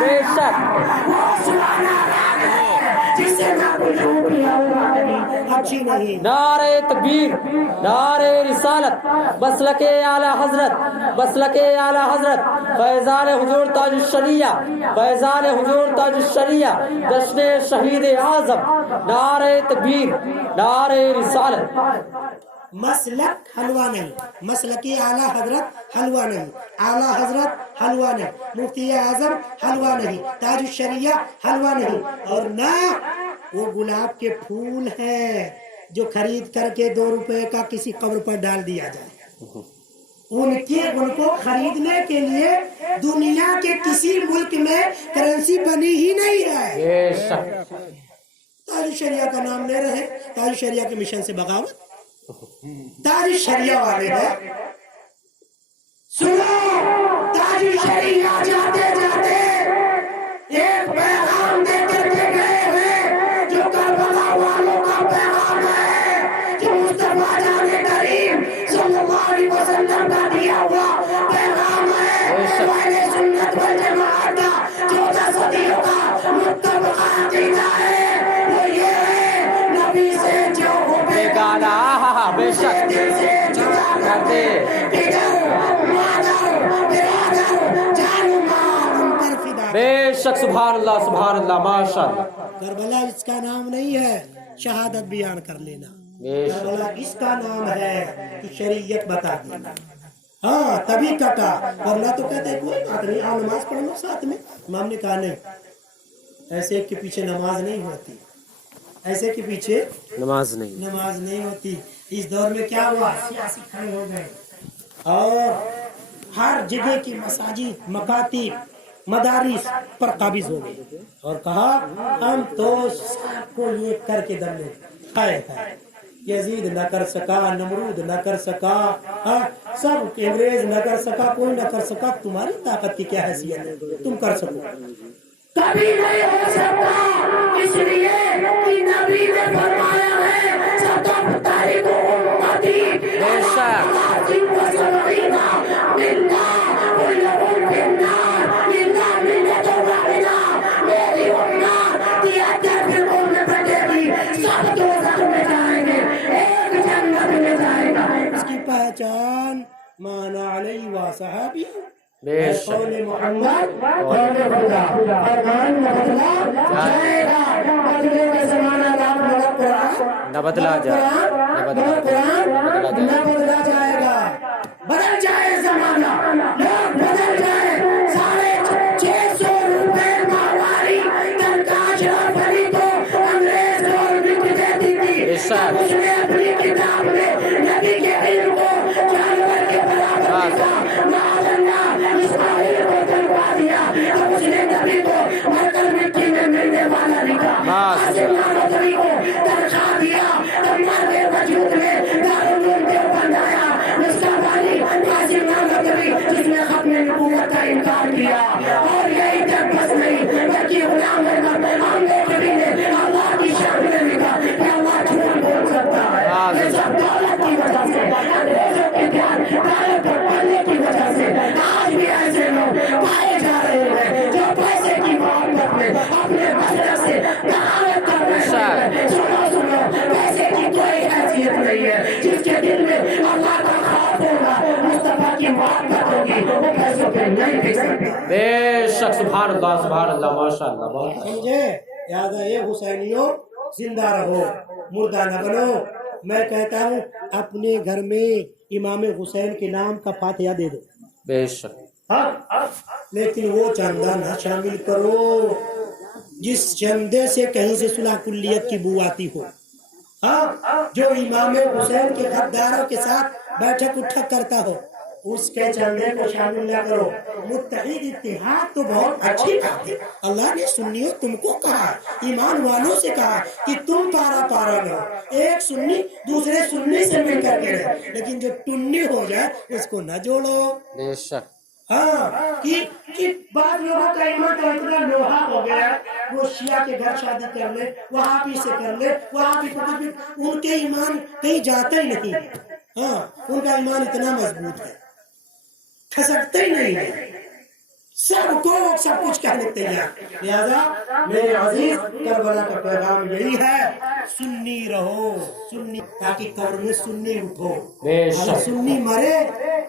بے شک. وہ سلانا راگ ہے جسے نہ کچھ بھی اچھی نہیں. نعرہ تکبیر, نعرہ رسالت, مسلک اعلی حضرت, مسلک اعلی حضرت, فیضان حضور تاج الشریعہ, فیضان حضور تاج الشریعہ, جشن شہید اعظم. نعرہ تکبیر, نعرہ رسالت. مسلک حلوہ نہیں, مسلک اعلیٰ حضرت حلوہ نہیں, اعلیٰ حضرت حلوہ نہیں, مفتی اعظم حلوہ نہیں, تاج الشریعہ حلوہ نہیں, اور نہ وہ گلاب کے پھول ہیں جو خرید کر کے 2 روپے کا کسی قبر پر ڈال دیا جائے. ان کو خریدنے کے لیے دنیا کے کسی ملک میں کرنسی بنی ہی نہیں ہے. بے شک. تاج الشریعہ کا نام لے رہے, تاج الشریعہ کے مشن سے بغاوت. تاج الشریعہ والے ہیں, سنو تاج الشریعہ جاتے جاتے ایک پیغام دے کر کے گئے ہیں جو کربلا والوں کا پیغام ہے, جو مصطفیٰ جان کریم صلی اللہ علیہ وسلم کا دیا ہوا پیغام ہے. اہل سنت والجماعت کا 14 صدیوں کا متفق عقیدہ ہے, وہ یہ ہے نبی سے جو ہو بے گانا, بے شک کرتے. بے شک. سبحان اللہ, سبحان اللہ, ماشاء اللہ. کربلا اس کا نام نہیں ہے شہادت بیان کر لینا, بے شک. کربلا اس کا نام ہے کہ شریعت بتا دینا. ہاں تبھی کٹا, ورنہ تو کہتے کوئی بات نہیں, آؤ نماز پڑھ لو ساتھ میں. امام نے کہا نہیں, ایسے کے پیچھے نماز نہیں ہوتی, ایسے کے پیچھے نماز نہیں ہوتی. اس دور میں کیا ہوا, سیاسی کھڑے ہو گئے اور ہر جگہ کی مساجد, مکاتب, مدارس پر قابض ہو گئے اور کہا ہم تو سب کو یہ کر کے دم لیں. ہے یزید نہ کر سکا, نمرود نہ کر سکا, سب انگریز نہ کر سکا, کوئی نہ کر سکا. تمہاری طاقت کی کیا حیثیت ہے, تم کر سکو. کبھی نہیں ہو سکتا, اس لیے کہ نبی نے فرمایا ہے ستم تاریخ امتی میری امت 73 فرقوں میں بٹے گی, سب دوزخ میں جائیں گے, ایک جنت میں جائے گا. اس کی پہچان مانا علیہ و صحابی, بے شک. قول محمد قول خدا, فرمان نہ بدلا جائے گا. بدلے کا زمانہ نہ بدلا جائے, نہ بدلا جائے گا. بدل جائے زمانہ, لوگ بدل جائے, 650 روپے ماہواری تنخواہ اشرف علی کو انگریز گورنمنٹ دیتی تھی. اس نے اپنی کتاب میں نبی کے علم کو جانور کے برابر لکھا. معاذ اللہ, اسماعیل کو تنخواہ دیا, اب اس نے نبی کو مرکز مٹی میں ملنے والا لکھا. قاسم نانوتوی کو تنخواہ دیا, تب مارے وجود میں دارالعلوم دیوبند آیا. مصطفی قاسم نانوتوی جس نے ختم نبوت کا انکار کیا, اور یہی تک بس نہیں بلکہ غلام احمد آمدوی نے اللہ کی شان میں لکھا کہ اللہ جھوٹ بول سکتا ہے. یہ سب دولت کی وجہ سے, انگریزوں کے دھیان کالے پر پڑنے کی وجہ سے آج بھی ایسے لوگ پائے جا رہے ہیں جو پیسے کی محبت میں اپنے مسئلہ سے بغاوت کر رہے ہیں. سنو, پیسے کی کوئی حیثیت نہیں ہے. جس کے دل میں اللہ کا خوف ہوگا, مصطفیٰ کی محبت ہوگی, وہ پیسوں پہ نہیں بک سکتا. بے شک. سبحان اللہ, سبحان اللہ, ماشاء اللہ. بہت سمجھے, یاد ہے حسینیوں زندہ رہو, مردہ نہ بنو. میں کہتا ہوں اپنے گھر میں امام حسین کے نام کا فاتحہ دے دو، بے شک ہاں، لیکن وہ چندہ نہ شامل کرو جس چندے سے کہیں سے صلح کلیت کی بو آتی ہو، ہاں، جو امام حسین کے غداروں کے ساتھ بیٹھک اٹھک کرتا ہو، اس کے چندے کو شامل نہ کرو۔ متحد اتحاد تو بہت اچھی بات ہے، اللہ نے سنیوں تم کو کہا، ایمان والوں سے کہا کہ تم پارا پارا نہ ہو، ایک سنی دوسرے سنی سے مل کر کے رہے، لیکن جو ٹنی ہو جائے اس کو نہ جوڑو۔ بے شک ہاں، کہ بعض لوگوں کا ایمان تو اتنا لوہا ہو گیا ہے، وہ شیعہ کے گھر شادی کر لے، وہاں بھی سے کر لے، وہاں بھی ان کے ایمان کہیں جاتا ہی نہیں ہے، ہاں، ان کا ایمان اتنا مضبوط ہے، کھسکتے ہی نہیں ہے، سب کو سب کچھ کہنے تیار۔ لہذا میرے عزیز کربلا کا پیغام یہی ہے، سنی رہو، سنی، تاکہ قبر میں سنی اٹھو۔ اگر سنی مرے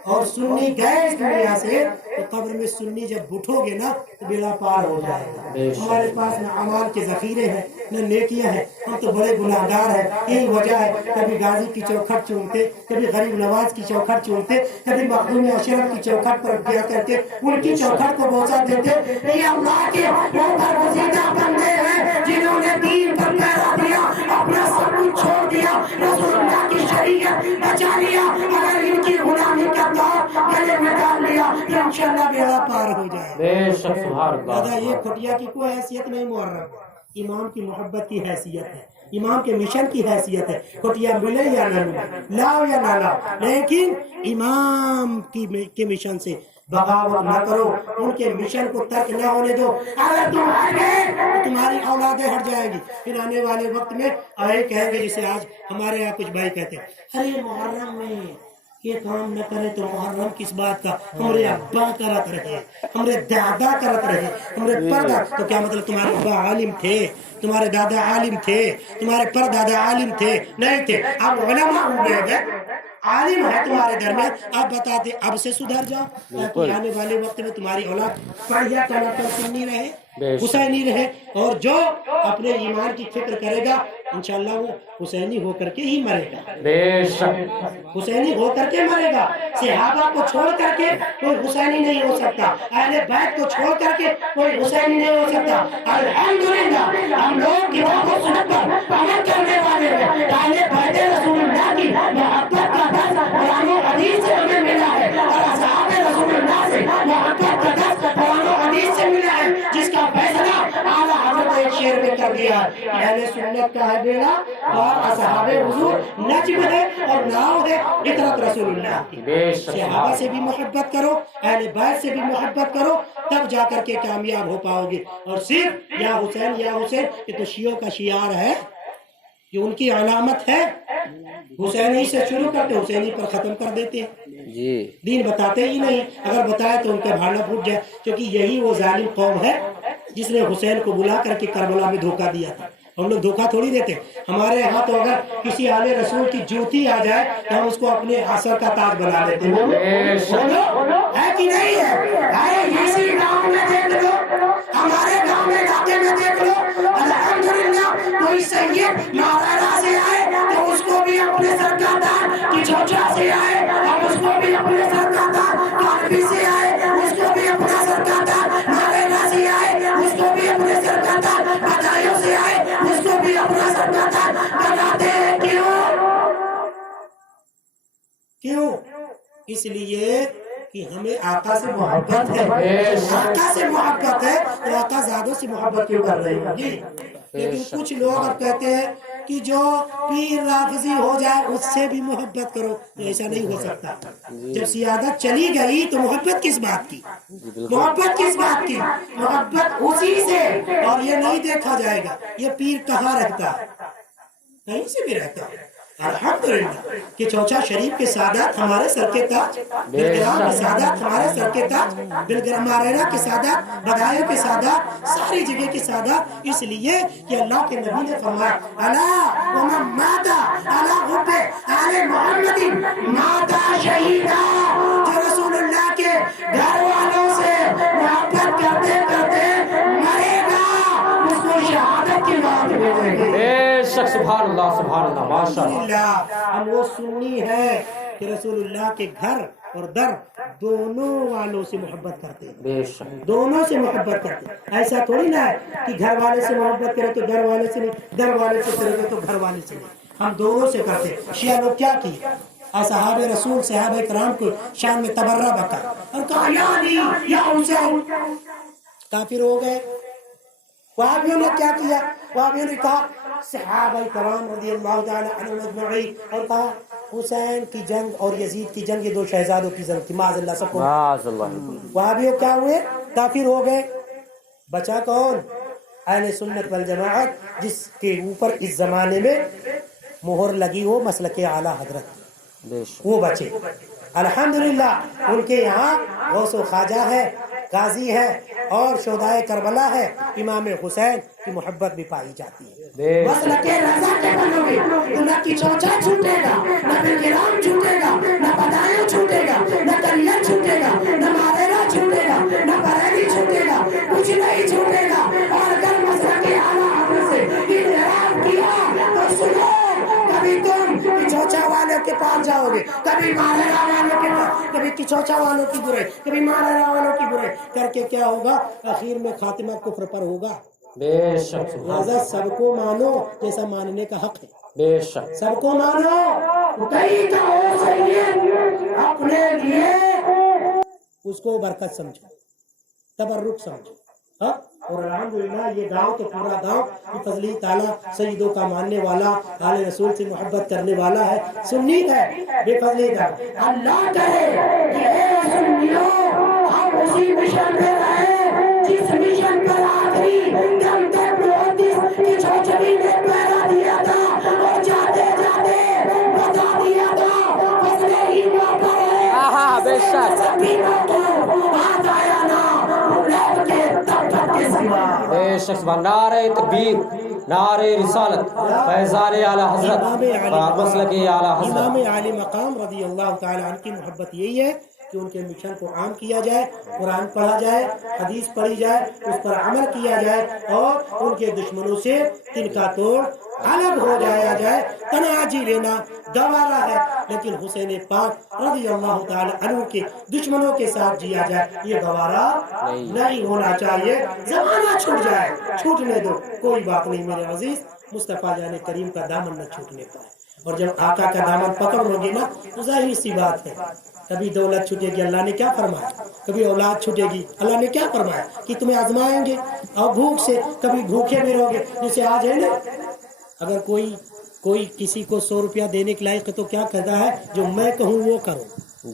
اور سنی گئے اس دنیا سے تو قبر میں سنی جب اٹھو گے نا تو بیڑا پار ہو جائے گا۔ ہمارے پاس نہ اعمال کے ذخیرے ہیں نہ نیکیاں ہیں، ہم تو بڑے گناہگار ہیں، یہی وجہ ہے کبھی غازی کی چوکھٹ چومتے، کبھی غریب نواز کی چوکھٹ چومتے، کبھی مخدوم اشرف کی چوکھٹ پر گیا کر کے ان کی چوکھٹ کو بوسہ دیتے۔ یہ اللہ کے وہ برگزیدہ بندے ہیں جنہوں نے دین پر پہرا دیا، اپنا سب کچھ چھوڑ دیا، رسول اللہ کی شریعت بچا لیا۔ اگر ان کی غلامی کا دور گلے میں ڈال لیا تو انشاءاللہ بیڑا پار ہو جائے۔ بے شک سبحان دادا اللہ۔ یہ کھٹیا کی کوئی حیثیت نہیں محرم، امام کی محبت کی حیثیت ہے، امام کے مشن کی حیثیت ہے، کھٹیا ملے یا نہ ملے، لاؤ یا نہ لاؤ، لیکن امام کے مشن سے بغاوت نہ کرو، ان کے مشن کو ترک نہ ہونے دو۔ اگر تم ہٹ گئے تو تمہاری اولادیں ہٹ جائیں گی، پھر آنے والے وقت میں آئے کہیں گے جسے آج ہمارے یہاں کچھ بھائی کہتے ہیں، ارے محرم میں یہ کام نہ کرے تو محرم کس بات کا، ہمارے ابا کرت رہے، ہمارے دادا کرت رہے، ہمارے پردہ، تو کیا مطلب تمہارے ابا عالم تھے، تمہارے دادا عالم تھے، تمہارے پردادا عالم تھے؟ نہیں تھے، اب علماء ہوئے گئے، عالم ہے تمہارے درمیان، اب بتاتے اب سے سدھر جاؤ تاکہ آنے والے وقت میں تمہاری اولاد پڑھیا ٹناٹن سنی رہے، حسینی رہے، اور جو اپنے ایمان کی فکر کرے گا انشاءاللہ وہ حسینی ہو کر کے ہی مرے گا، بے شک حسینی ہو کر کے مرے گا۔ صحابہ کو چھوڑ کر کے کوئی حسینی نہیں ہو سکتا، اہل بیت کو چھوڑ کر کے کوئی حسینی نہیں ہو سکتا۔ الحمدللہ ہم لوگ کتاب و سنت پر عمل کرنے والے ہیں، اہل بیت رسول اللہ کی محبت کا درس قرآن و حدیث سے ہمیں ملا ہے، اور اصحاب رسول اللہ سے محبت کا درس قرآن و حدیث سے ملا ہے، جس کا فیصلہ اعلیٰ حضرت ایک شعر میں کر دیا ہے، اہل سنت کا ہے بیڑا اور اصحاب حضور نجم ہے اور ناؤ ہے اطرت رسول اللہ کی۔ صحابہ سے بھی محبت کرو، اہل بیت سے بھی محبت کرو، تب جا کر کے کامیاب ہو پاؤ گے۔ اور صرف یا حسین یا حسین، یہ تو شیعوں کا شعار ہے، یہ ان کی علامت ہے، حسینی سے شروع کرتے حسینی پر ختم کر دیتے ہیں، جی دین بتاتے ہی نہیں، اگر بتائے تو ان کا بھاڑنا پھوٹ جائے، کیونکہ یہی وہ ظالم قوم ہے جس نے حسین کو بلا کر کے کربلا میں دھوکہ دیا تھا۔ ہم لوگ دھوکہ تھوڑی دیتے، ہمارے یہاں تو اگر کسی آل رسول کی جوتی آ جائے تو ہم اس کو اپنے اثر کا تاج بنا لیتے ہیں، ہے کہ نہیں ہے؟ اسی گاؤں میں دیکھ لو، ہمارے گاؤں میں علاقے میں دیکھ لو، الحمدللہ کوئی سید مہاراجہ سے آئے تو اس کو بھی اپنے سر کا تاج، کہ چوچا سے آئے ہم اس کو بھی اپنے سر کا تاج، کاربی سے آئے اس کو بھی اپنا سر کا تاج، مارینا سے آئے اس کو بھی اپنے سر کا تاج، بدایوں سے آئے اس کو بھی اپنا سر کا تاج بناتے ہیں۔ کیوں؟ اس لیے کہ ہمیں آقا سے محبت ہے، آقا سے محبت ہے تو آقا زادوں سے محبت کیوں کر رہے ہیں؟ جی، لیکن کچھ لوگ اب کہتے ہیں کہ جو پیر رافضی ہو جائے اس سے بھی محبت کرو، ایسا نہیں ہو سکتا۔ جب سیادت چلی گئی تو محبت کس بات کی؟ محبت کس بات کی؟ محبت اسی سے، اور یہ نہیں دیکھا جائے گا یہ پیر کہاں رہتا ہے، کہیں سے بھی رہتا ہے۔ الحمدللہ کہ چوچا شریف کے سادات ہمارے سر کے تاج، بلگرام کے سادات ہمارے سر کے تاج، بلگرام مارینا کے سادات، بدایوں کے سادات، ساری جگہ کے سادات، اس لیے کہ اللہ کے نبی نے فرمایا الا ومن مات علی حب آل محمد مات شہیدا، جو رسول اللہ کے گھر والوں سے محبت کرتے کرتے مرے گا اس کو شہادت کی موت ملے گی۔ بے شک سبحان اللہ سبحان اللہ ماشاء اللہ۔ ہم وہ سنی ہے کہ رسول اللہ کے گھر اور در دونوں والوں سے محبت کرتے ہیں، بے شک دونوں سے محبت کرتے ہیں۔ ایسا تھوڑی نہ ہے کہ گھر والے سے محبت کرے تو گھر والے سے نہیں، گھر والے سے کرے تو گھر والے سے نہیں، ہم دونوں سے کرتے ہیں۔ شیعہ لوگ کیا کیے، اصحاب رسول صحابہ کرام کو شان میں تبرہ بکا اور کہا یا علی یا حسین، کافر ہو گئے۔ وہابیوں نے کیا کیا، وہابیوں نے کہا صحابہ کرام رضی اللہ تعالی عنہم اجمعین، اور کہا حسین کی جنگ اور یزید کی جنگ یہ دو شہزادوں کی جنگ تھی، معاذ اللہ سب کو۔ معاذ اللہ۔ وہابیوں کیا ہوئے، کافر ہو گئے۔ بچا کون، اہل سنت والجماعت جس کے اوپر اس زمانے میں مہر لگی ہو مسلک اعلیٰ حضرت، بے شک وہ بچے۔ الحمدللہ ان کے یہاں غوث و خواجہ ہے، غازی ہے، اور شہدائے کربلا ہے، امام حسین کی محبت بھی پائی جاتی ہے۔ مسلک رضا کے بنو گے تو نہ کی چوچا چھوٹے گا، نہ بلگرام چھوٹے گا، نہ بدایوں چھوٹے گا، نہ کلیہ چھوٹے گا، نہ ماریرا چھوٹے گا، نہ بریلی چھوٹے گا، کچھ نہیں چھوٹے گا۔ اور اگر مسلک اعلیٰ حضرت سے انحراف کیا تو سنو، کبھی تم کچوچا والوں کے پاس جاؤ گے، کبھی ماریرا والوں کے پاس، کبھی کچوچا والوں کی برائی، کبھی ماریرا والوں کی برائی کر کے کیا ہوگا، آخر میں خاتمہ کفر پر ہوگا۔ بے شک لہذا سب کو مانو جیسا ماننے کا حق ہے، بے شک سب کو مانو، کہیں کا ہو سید اپنے لیے اس کو برکت سمجھو، تبرک سمجھو۔ ہاں، اور الحمدللہ یہ گاؤں تو پورا گاؤں فضلی تعالیٰ سیدوں کا ماننے والا، آل رسول سے محبت کرنے والا ہے، سنی ہے بے فضلی تعالیٰ۔ اللہ کہے کہ اے سنیوں ہم اسی مشن پہ رہے جس مشن پر آخری دم تک محدث کی چھوچری نے پہرا دیا تھا، اور جاتے جاتے بتا دیا تھا فضل ایمان پر ہے۔ آہا بے شک بے شک، نعرہ تکبیر، نعرہ رسالت، فیضان اعلی حضرت، مسلک اعلی حضرت۔ امام عالی مقام رضی اللہ تعالی عنہ کی محبت یہی ہے کہ ان کے مشن کو عام کیا جائے، قرآن پڑھا جائے، حدیث پڑھی جائے، اس پر عمل کیا جائے، اور ان کے دشمنوں سے تنکا توڑ الگ ہو جایا جائے۔ تناجی لینا گوارا ہے، لیکن حسین پاک رضی اللہ تعالی عنہ کے دشمنوں کے ساتھ جیا جائے یہ گوارا نہیں ہونا چاہیے۔ زمانہ چھوٹ جائے، چھوٹنے دو، کوئی بات نہیں میرے عزیز، مصطفیٰ جان کریم کا دامن نہ چھوٹنے پائے۔ اور جب آقا کا دامن پکڑ لو گے نا تو ظاہر سی بات ہے، کبھی دولت چھوٹے گی، اللہ نے کیا فرمایا، کبھی اولاد چھوٹے گی، اللہ نے کیا فرمایا کہ تمہیں آزمائیں گے، اور بھوک سے کبھی بھوکے بھی رہو گے، جیسے آج ہے نا، اگر کوئی کسی کو 100 روپیہ دینے کے لائق ہے تو کیا کہتا ہے، جو میں کہوں وہ کرو۔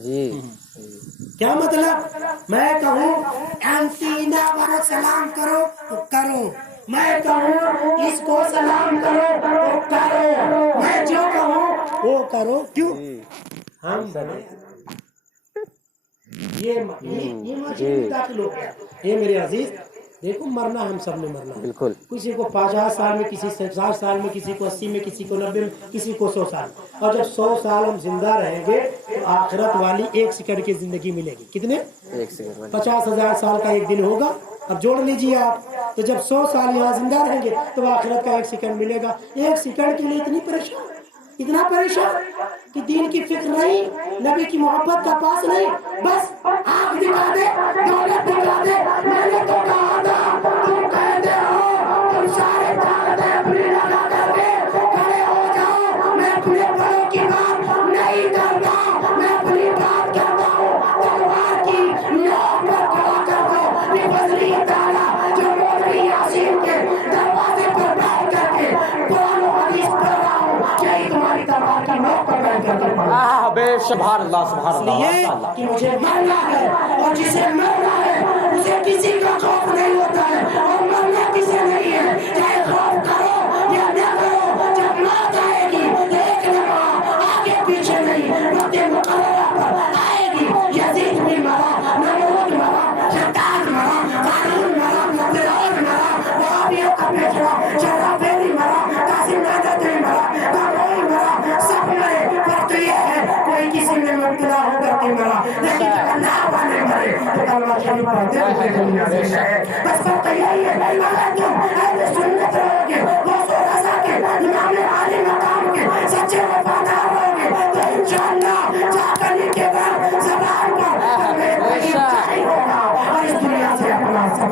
جی کیا مطلب، میں کہوں اینٹینا والوں سلام کرو تو کرو، میں کہوں اس کو سلام کرو تو کرو، میں جو کہوں وہ کرو۔ کیوں ہم یہ داخل ہو گیا۔ یہ میرے عزیز دیکھو، مرنا ہم سب نے مرنا، بالکل، کسی کو 50 سال میں، کسی 60 سال میں، کسی کو 80 میں، کسی کو 90 میں، کسی کو 100 سال۔ اور جب 100 سال ہم زندہ رہیں گے تو آخرت والی 1 سیکنڈ کی زندگی ملے گی۔ کتنے؟ 1 سیکنڈ، 50,000 سال کا ایک دن ہوگا۔ اب جوڑ لیجئے آپ، تو جب 100 سال یہاں زندہ رہیں گے تو آخرت کا 1 سیکنڈ ملے گا۔ 1 سیکنڈ کے لیے اتنی پریشان، اتنا پریشان کہ دین کی فکر نہیں، نبی کی محبت کا پاس نہیں، بس آنکھ دکھا دے، دولت دکھا دے۔ میں نے تو کہا تھا، تم کہتے ہو، تم سارے طاقتیں اپنی لگا کر کے کھڑے ہو جاؤ۔ میں اپنے بڑوں کی بات نہیں کرتا، میں اپنی بات کرتا ہوں، تلوار کی نوک پر کھڑا کر دو۔ بفضل تعالیٰ جو مولوی یاسین کے دروازے پر بیٹھ کر کے قرآن و حدیث پڑھ رہا ہوں، یہی تمہاری تلوار کی نوک پر بیٹھ کر کے پڑھا۔ آہ بے سبحان اللہ، سبحان اللہ، یہ ماشاء اللہ۔ کہ مجھے مرنا ہے، اور جسے مرنا ہے اسے کسی کا خوف نہیں ہوتا ہے، اور مرنا کسے نہیں ہے، چاہے خوف کرو یا نہ کرو۔ جب موت آئے گی ایک دفعہ، آگے پیچھے نہیں، وقت مقررہ پر آئے گی۔ یزید بھی مرا، نمرود مرا، شداد مرا، قارون مرا، فرعون مرا، وہابیوں کا بیٹا شرافیری مرا، قاسم نانوتوی مرا، کاموئی مرا، سب مرے۔ فرق یہ ہے کوئی کسی میں مبتلا ہو کر کے مرا، لیکن جب اللہ والے مرے تو کلمہ شریف پڑھتے ہوئے دنیا سے گئے۔ بس فرق یہی ہے، اگر تم اہل سنت رہو گے، غوث و رضا کے، امام عالی مقام کے سچے وفادار رہو گے تو انشاءاللہ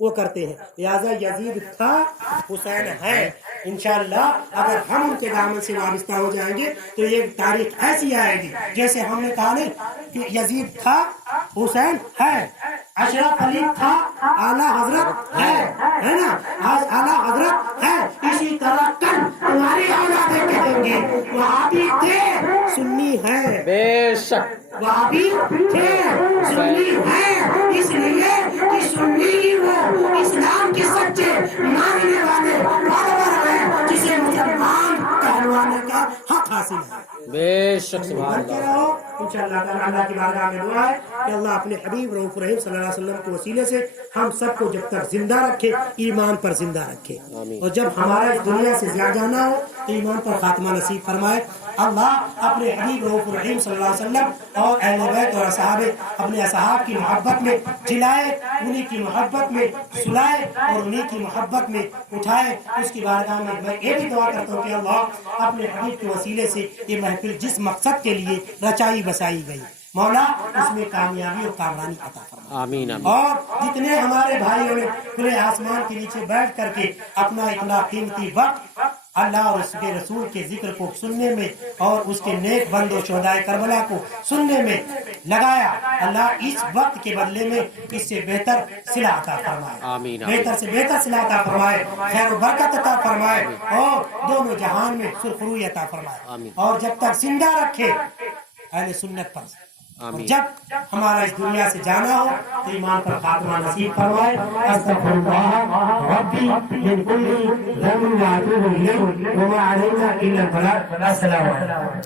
وہ کرتے ہیں. لہذا یزید تھا، حسین ہے. انشاءاللہ اگر ہم ان کے دامن سے وابستہ ہو جائیں گے تو یہ تاریخ ایسی آئے گی جیسے ہم نے کہا نہیں کہ یزید تھا، حسین ہے، اشرف علی تھا، اعلیٰ حضرت ہے نا، آج اعلیٰ حضرت ہے. اسی طرح کل تمہاری اولادیں کہیں گے وہابی تھے، سنی ہے. بے شک وہابی تھے، سنی ہے. اس لیے کہ سنی وہ اسلام کے سچے ماننے والے فالوور ہیں جسے مسلمان کہلوانے کا حق حاصل ہے. بے شک سبحان بنتے اللہ. رہو انشاءاللہ تعالی. اللہ کی بارگاہ میں دعا ہے کہ اللہ اپنے حبیب رؤوف رحیم صلی اللہ علیہ وسلم کے وسیلے سے ہم سب کو جب تک زندہ رکھے ایمان پر زندہ رکھے، اور جب ہمارا اس دنیا سے جانا ہو تو ایمان پر خاتمہ نصیب فرمائے. اللہ اپنے حبیب رؤوف رحیم صلی اللہ علیہ وسلم اور اہل بیت اور اصحاب اپنے اصحاب کی محبت میں جلائے، انہی کی محبت میں سلائے اور انہی کی محبت میں اٹھائے. اس کی بارگاہ میں یہ بھی دعا کرتا ہوں کہ اللہ اپنے حبیب کے وسیلے سے یہ محفل جس مقصد کے لیے رچائی بسائی گئی، مولا اس میں کامیابی اور کامرانی عطا فرما. آمین آمین. اور جتنے ہمارے بھائیوں نے کھلے آسمان کے نیچے بیٹھ کر کے اپنا اتنا قیمتی وقت اللہ اور اس کے رسول کے ذکر کو سننے میں اور اس کے نیک بندوں شہدائے کربلا کو سننے میں لگایا، اللہ اس وقت کے بدلے میں اس سے بہتر صلہ عطا فرمائے. آمین. بہتر سے بہتر صلہ عطا فرمائے، خیر و برکت عطا فرمائے اور دونوں جہان میں سرخروئی عطا فرمائے. آمین. اور جب تک زندہ رکھے اہل سنت پر، آمین. جب ہمارا اس دنیا سے جانا ہو تو ایمان پر خاتمہ نصیب فرمائے. استغفر الله ربي من كل ذنب واتوب اليه وما علينا الا البلاغ. السلام عليكم.